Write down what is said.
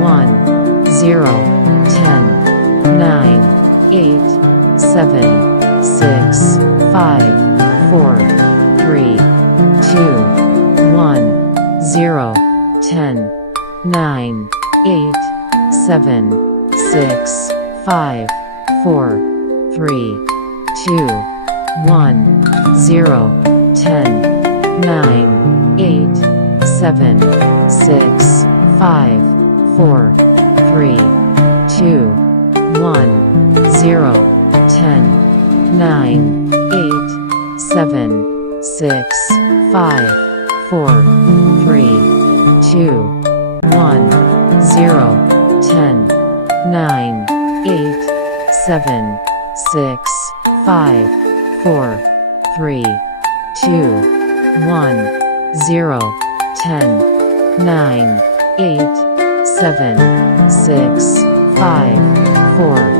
1 0 10 9 8 7 6 5 4 3 2 1 0 10 9 8 7 6 5 4 3 2 1 0 10 9 8 7 6 5 4 3 2 1 0 10 9 8 7 6 5 4 3 2 1 0 10 9 8 7 6 5 4 3 2 1 0 10 9 8 7 6 5 4